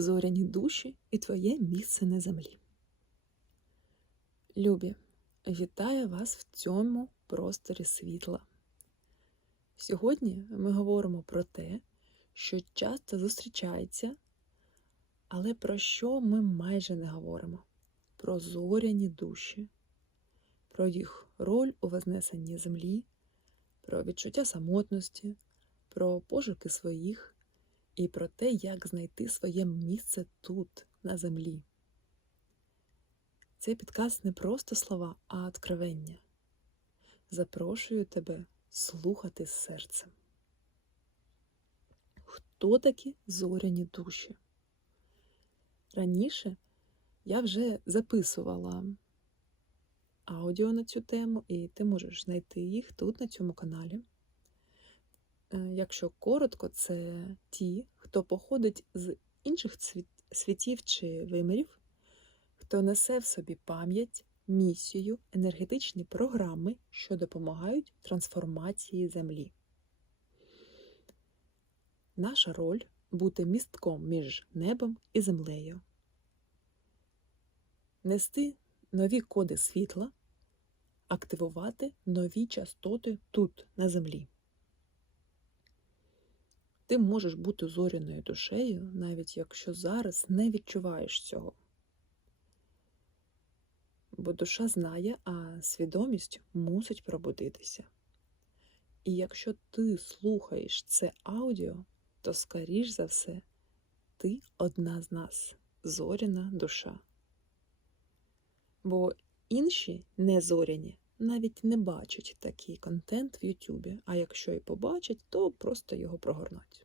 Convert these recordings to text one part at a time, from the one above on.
зоряні душі і твоє місце на землі. Любі, вітаю вас в цьому просторі світла. Сьогодні ми говоримо про те, що часто зустрічається, але про що ми майже не говоримо: про зоряні душі, про їх роль у вознесенні землі, про відчуття самотності, про пошуки своїх і про те, як знайти своє місце тут, на землі. Цей підкаст не просто слова, а откровення. Запрошую тебе слухати серцем. Хто такі зоряні душі? Раніше я вже записувала аудіо на цю тему, і ти можеш знайти їх тут, на цьому каналі. Е, якщо коротко, це ті, хто походить з інших світів чи вимірів, хто несе в собі пам'ять, місію, енергетичні програми, що допомагають трансформації Землі. Наша роль бути містком між небом і землею, нести нові коди світла, активувати нові частоти тут, на землі. Ти можеш бути зоряною душею, навіть якщо зараз не відчуваєш цього. Бо душа знає, а свідомість мусить пробудитися. І якщо ти слухаєш це аудіо, то, скоріш за все, ти одна з нас, зоряна душа. Бо інші незоряні навіть не бачать такий контент в Ютубі, а якщо і побачать, то просто його прогорнуть.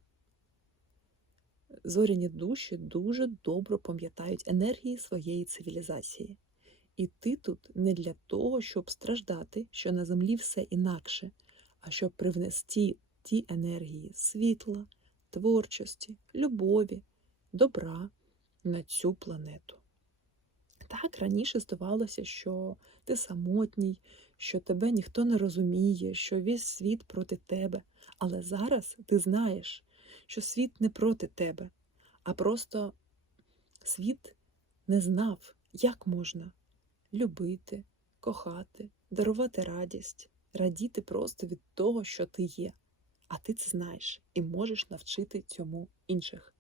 Зоряні душі дуже добре пам'ятають енергії своєї цивілізації. І ти тут не для того, щоб страждати, що на землі все інакше, а щоб привнести ті енергії світла, творчості, любові, добра на цю планету. Так раніше здавалося, що ти самотній, що тебе ніхто не розуміє, що весь світ проти тебе. Але зараз ти знаєш, що світ не проти тебе, а просто світ не знав, як можна любити, кохати, дарувати радість, радіти просто від того, що ти є. А ти це знаєш і можеш навчити цьому інших.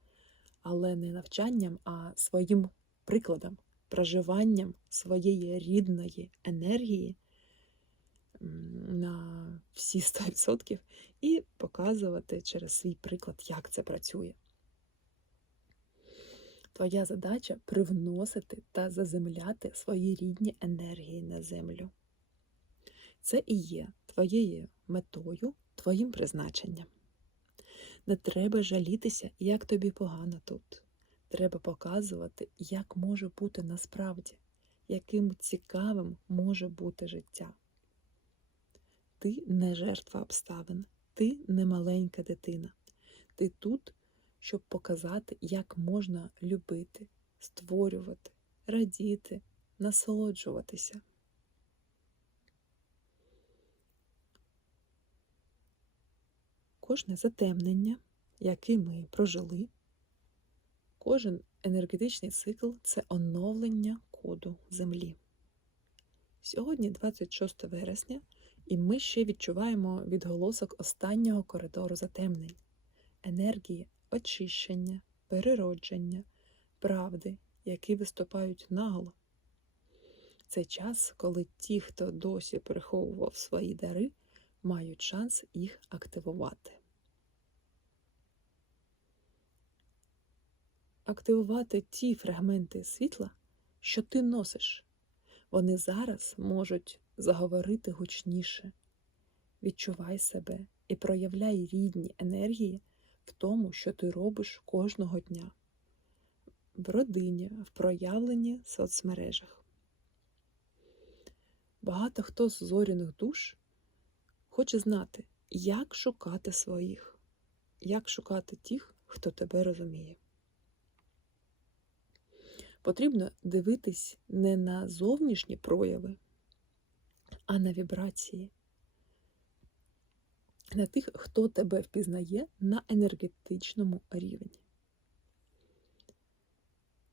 Але не навчанням, а своїм прикладом, проживанням своєї рідної енергії на всі 100% і показувати через свій приклад, як це працює. Твоя задача привносити та заземляти свої рідні енергії на землю. Це і є твоєю метою, твоїм призначенням. Не треба жалітися, як тобі погано тут. Треба показувати, як може бути насправді, яким цікавим може бути життя. Ти не жертва обставин, ти не маленька дитина. Ти тут щоб показати, як можна любити, створювати, радіти, насолоджуватися. Кожне затемнення, яке ми прожили, кожен енергетичний цикл це оновлення коду Землі. Сьогодні 26 вересня, і ми ще відчуваємо відголосок останнього коридору затемнень, енергії очищення, переродження, правди, які виступають нагло. Це час, коли ті, хто досі приховував свої дари, мають шанс їх активувати. Активувати ті фрагменти світла, що ти носиш. Вони зараз можуть заговорити гучніше. Відчувай себе і проявляй рідні енергії в тому, що ти робиш кожного дня, в родині, в проявленні соцмережах. Багато хто з зоряних душ хоче знати, як шукати своїх, як шукати тих, хто тебе розуміє. Потрібно дивитись не на зовнішні прояви, а на вібрації на тих, хто тебе впізнає на енергетичному рівні.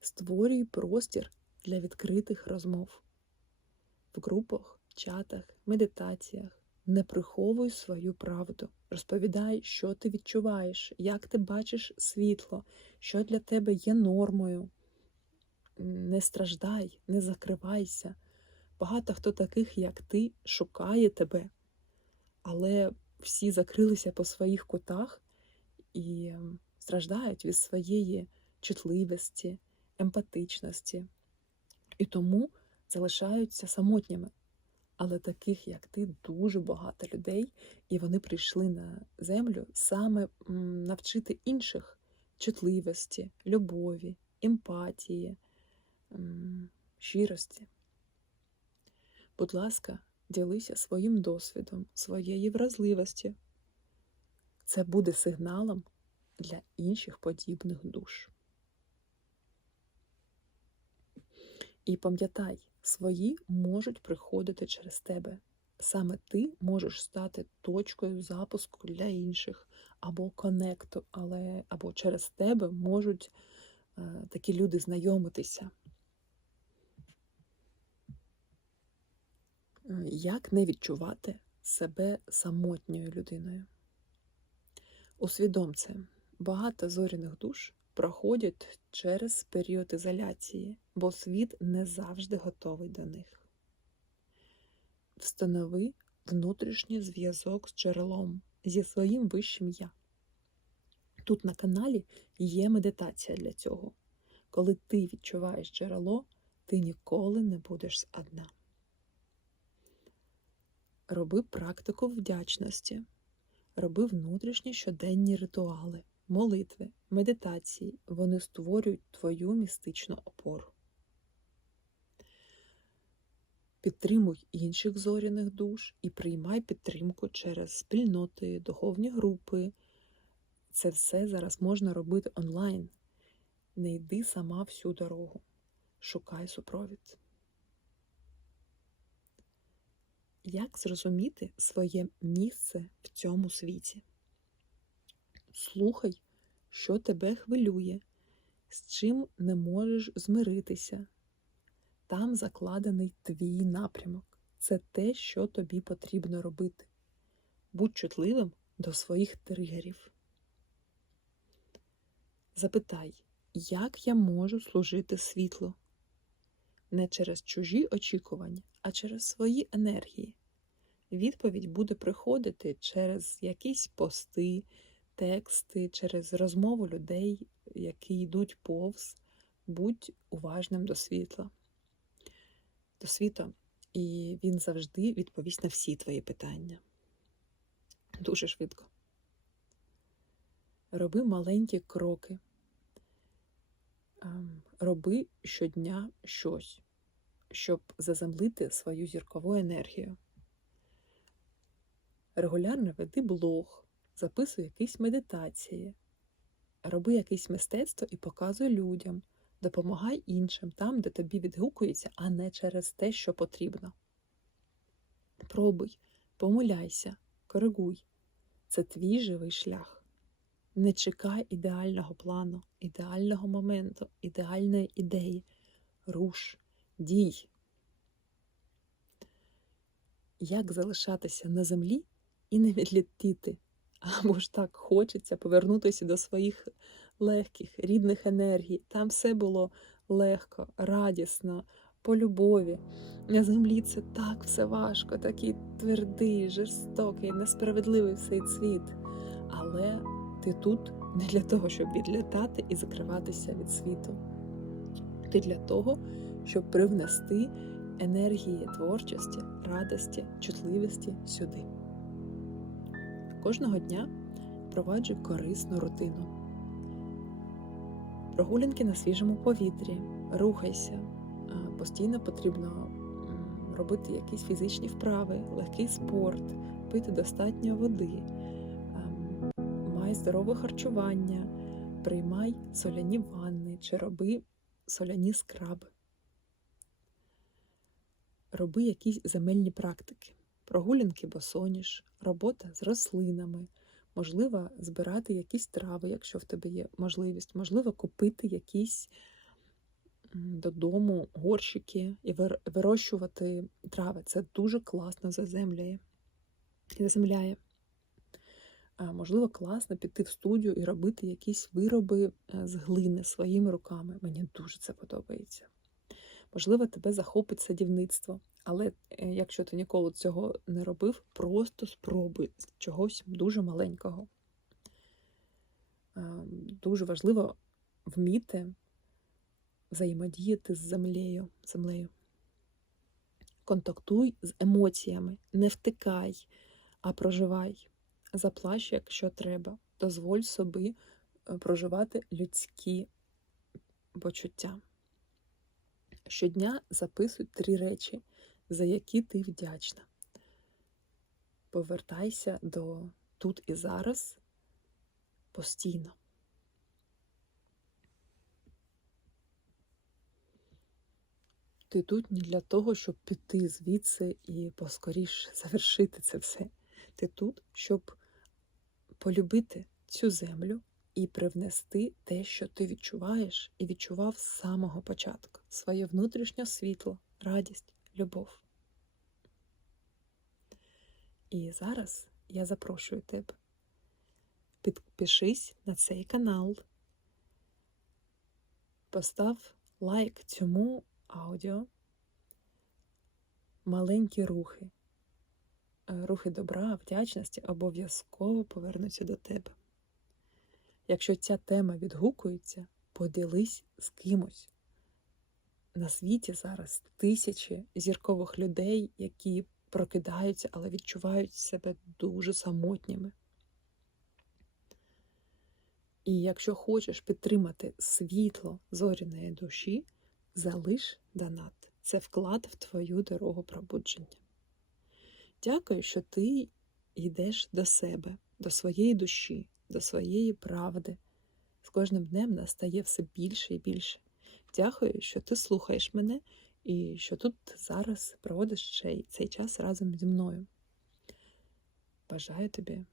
Створюй простір для відкритих розмов в групах, чатах, медитаціях. Не приховуй свою правду. Розповідай, що ти відчуваєш, як ти бачиш світло, що для тебе є нормою. Не страждай, не закривайся. Багато хто таких, як ти, шукає тебе, але всі закрилися по своїх кутах і страждають від своєї чутливості, емпатичності, і тому залишаються самотніми. Але таких, як ти, дуже багато людей, і вони прийшли на землю саме навчити інших чутливості, любові, емпатії, щирості. Будь ласка, ділися своїм досвідом, своєї вразливості. Це буде сигналом для інших подібних душ. І пам'ятай, свої можуть приходити через тебе. Саме ти можеш стати точкою запуску для інших або конекту, але або через тебе можуть е, такі люди знайомитися. Як не відчувати себе самотньою людиною? Усвідом це, багато зоряних душ проходять через період ізоляції, бо світ не завжди готовий до них. Встанови внутрішній зв'язок з джерелом, зі своїм вищим я. Тут на каналі є медитація для цього. Коли ти відчуваєш джерело, ти ніколи не будеш одна. Роби практику вдячності, роби внутрішні щоденні ритуали молитви, медитації вони створюють твою містичну опору. Підтримуй інших зоряних душ і приймай підтримку через спільноти, духовні групи. Це все зараз можна робити онлайн. Не йди сама всю дорогу. Шукай супровід. Як зрозуміти своє місце в цьому світі? Слухай, що тебе хвилює, з чим не можеш змиритися. Там закладений твій напрямок. Це те, що тобі потрібно робити. Будь чутливим до своїх тригерів. Запитай, як я можу служити світлу? Не через чужі очікування, а через свої енергії. Відповідь буде приходити через якісь пости тексти, через розмову людей, які йдуть повз, будь уважним до світла, до світу, і він завжди відповість на всі твої питання. Дуже швидко. Роби маленькі кроки. Ем, роби щодня щось, щоб заземлити свою зіркову енергію. Регулярно веди блог, записуй якісь медитації, роби якесь мистецтво і показуй людям, допомагай іншим там, де тобі відгукується, а не через те, що потрібно. Пробуй, помиляйся, коригуй. Це твій живий шлях. Не чекай ідеального плану, ідеального моменту, ідеальної ідеї. Руш, дій. Як залишатися на землі і не відлітіти або ж так хочеться повернутися до своїх легких, рідних енергій. Там все було легко, радісно, по любові. На землі це так все важко, такий твердий, жорстокий, несправедливий цей світ. Але ти тут не для того, щоб відлітати і закриватися від світу. Ти для того, щоб привнести енергії творчості, радості, чутливості сюди. Кожного дня впроваджуй корисну рутину. Прогулянки на свіжому повітрі, рухайся. Постійно потрібно робити якісь фізичні вправи, легкий спорт, пити достатньо води, май здорове харчування, приймай соляні ванни чи роби соляні скраби. Роби якісь земельні практики прогулянки босоніж, робота з рослинами, можливо, збирати якісь трави, якщо в тебе є можливість, можливо, купити якісь додому горщики і вирощувати трави. Це дуже класно заземляє. заземляє. Можливо, класно піти в студію і робити якісь вироби е, з глини своїми руками. Мені дуже це подобається. Можливо, тебе захопить садівництво, але е, якщо ти ніколи цього не робив, просто спробуй чогось дуже маленького. Е, Дуже важливо вміти взаємодіяти з землею. землею. Контактуй з емоціями, не втикай, а проживай. Заплач, якщо треба. Дозволь собі е, проживати людські почуття. Щодня записуй три речі, за які ти вдячна. Повертайся до тут і зараз постійно. Ти тут не для того, щоб піти звідси і поскоріш завершити це все. Ти тут, щоб полюбити цю землю і привнести те, що ти відчуваєш і відчував з самого початку своє внутрішнє світло, радість, любов. І зараз я запрошую тебе. Підпишись на цей канал, постав лайк цьому аудіо, маленькі рухи, е, рухи добра, вдячності обов'язково повернуться до тебе. Якщо ця тема відгукується, поділись з кимось. На світі зараз тисячі зіркових людей, які прокидаються, але відчувають себе дуже самотніми. І якщо хочеш підтримати світло зоряної душі, залиш донат. Це вклад в твою дорогу пробудження. Дякую, що ти йдеш до себе, до своєї душі, до своєї правди. З кожним днем настає все більше і більше. Дякую, що ти слухаєш мене і що тут зараз проводиш ще цей час разом зі мною. Бажаю тобі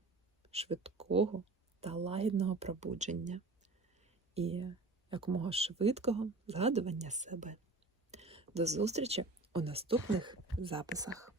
швидкого та лагідного пробудження і якомога швидкого згадування себе. До зустрічі у наступних записах.